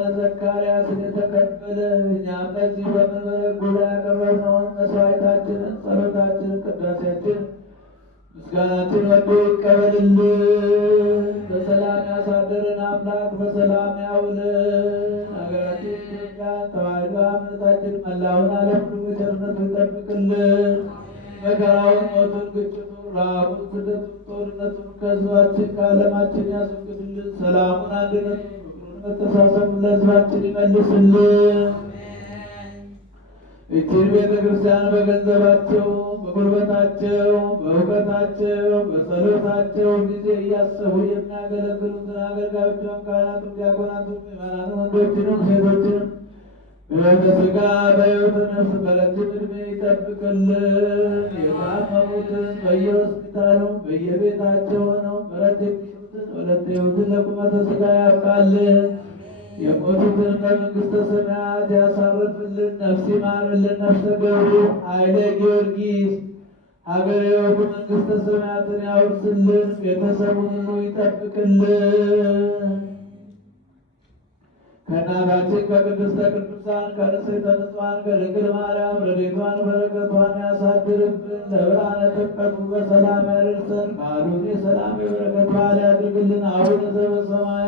ቅዱሳን ዘካርያስን የተቀበለ እኛም በዚህ በመንበረ ጉባኤ ያቀረብነውን መስዋዕታችንን፣ ጸሎታችንን፣ ቅዳሴያችንን፣ ምስጋናችን ወዶ ይቀበልልን። በሰላም ያሳደረን አምላክ በሰላም ያውለን። ሀገራችን ኢትዮጵያ ተዋሕዶ እምነታችን መላውን ዓለም ሁሉ በቸርነቱ ይጠብቅልን። መከራውን፣ ሞቱን፣ ግጭቱን፣ ረሃቡን፣ ስደቱን፣ ጦርነቱን ከሕዝባችን ከዓለማችን ያስወግድልን። ሰላሙን፣ አንድነቱን፣ ፍቅሩን፣ መተሳሰቡን ለሕዝባችን ይመልስልን። ይህችን ቤተ ክርስቲያን በገንዘባቸው፣ በጉልበታቸው፣ በእውቀታቸው፣ በጸሎታቸው ጊዜ እያሰቡ የሚያገለግሉትን አገልጋዮቿን፣ ካህናቱን፣ ዲያቆናቱን፣ ምዕመናንን ወንዶችንም ሴቶችንም በሕይወተ ሥጋ በሕይወተ ነፍስ በረጅም ዕድሜ ይጠብቅልን። የታመሙትን በየሆስፒታሉ በየቤታቸው ሆነው ምሕረት የሚሹትን ወለተ ሕይወትን ለቁመተ ሥጋ ያብቃልን። የሞቱትን በመንግሥተ ሰማያት ያሳርፍልን። ነፍስ ይማርልን። ነፍሰ ገብሩ ኃይለ ጊዮርጊስ ሀገረ ሕይወቱ መንግሥተ ሰማያትን ያውርስልን። ቤተሰቡን ሁሉ ይጠብቅልን። ከእናታችን ከቅድስተ ቅዱሳን ከንጽሕተ ንጹሐን ከድንግል ማርያም ረድኤቷን በረከቷን ያሳድርብን። ለብርሃነ ጥምቀቱ በሰላም ያደርሰን። በዓሉን የሰላም የበረከት በዓል ያድርግልን። አቡነ ዘበሰማያት